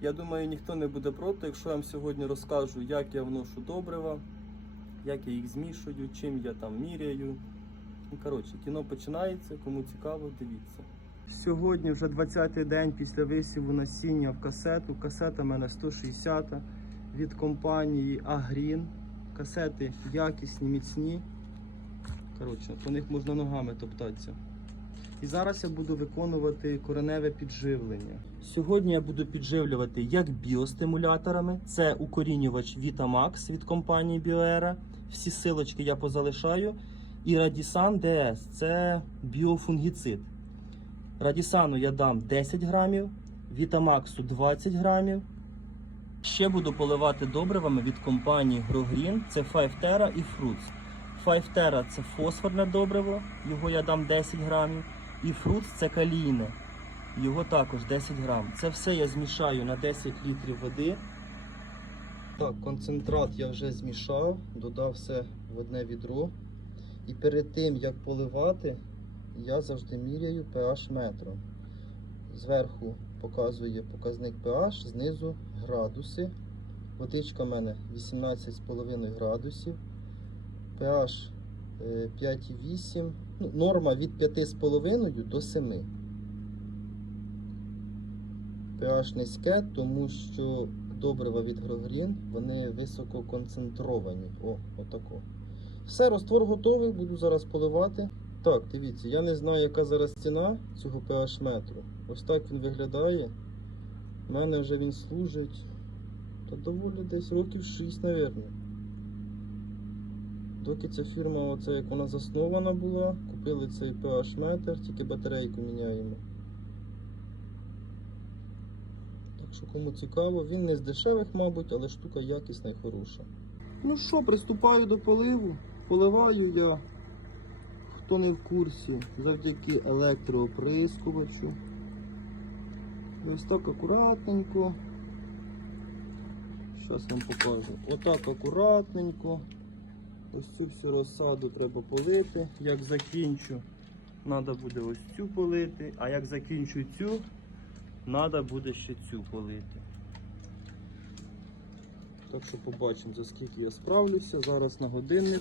Я думаю, ніхто не буде проти, якщо я вам сьогодні розкажу, як я вношу добрива, як я їх змішую, чим я там міряю. Ну, коротше, кіно починається, кому цікаво, дивіться. Сьогодні вже 20-й день після висіву насіння в касету. Касета в мене 160 від компанії Агрін. Касети якісні, міцні. Коротше, по них можна ногами топтатися. І зараз я буду виконувати кореневе підживлення. Сьогодні я буду підживлювати як біостимуляторами. Це укорінювач Vitamax від компанії Bioera. Всі силочки я позалишаю. І Radissan DS це біофунгіцид. Радісану я дам 10 грамів, Вітамаксу 20 грамів. Ще буду поливати добривами від компанії GroGreen. Це 5 Terra і Fruits. 5 Terra це фосфорне добриво, його я дам 10 грамів. І Fruits це калійне, його також 10 грам. Це все я змішаю на 10 літрів води. Так, концентрат я вже змішав, додав все в одне відро. І перед тим як поливати, я завжди міряю pH метром. Зверху показує показник pH, знизу градуси. Водичка в мене 18,5 градусів. pH 5,8. Ну, норма від 5,5 до 7. pH низьке, тому що добрива від Грогрін, вони високо концентровані. О, отако. Все, розтвор готовий, буду зараз поливати. Так, дивіться, я не знаю, яка зараз ціна цього pH метру. Ось так він виглядає. У мене вже він служить. Та доволі десь років 6, мабуть. Доки ця фірма, оце як вона заснована була, купили цей pH метр, тільки батарейку міняємо. Так що кому цікаво, він не з дешевих, мабуть, але штука якісна і хороша. Ну що, приступаю до поливу. Поливаю я, хто не в курсі, завдяки електрооприскувачу. Ось так акуратненько. Зараз вам покажу. Отак акуратненько. Ось цю всю розсаду треба полити. Як закінчу, треба буде ось цю полити, а як закінчу цю, треба буде ще цю полити. Так що побачимо, за скільки я справлюся. Зараз на годинник.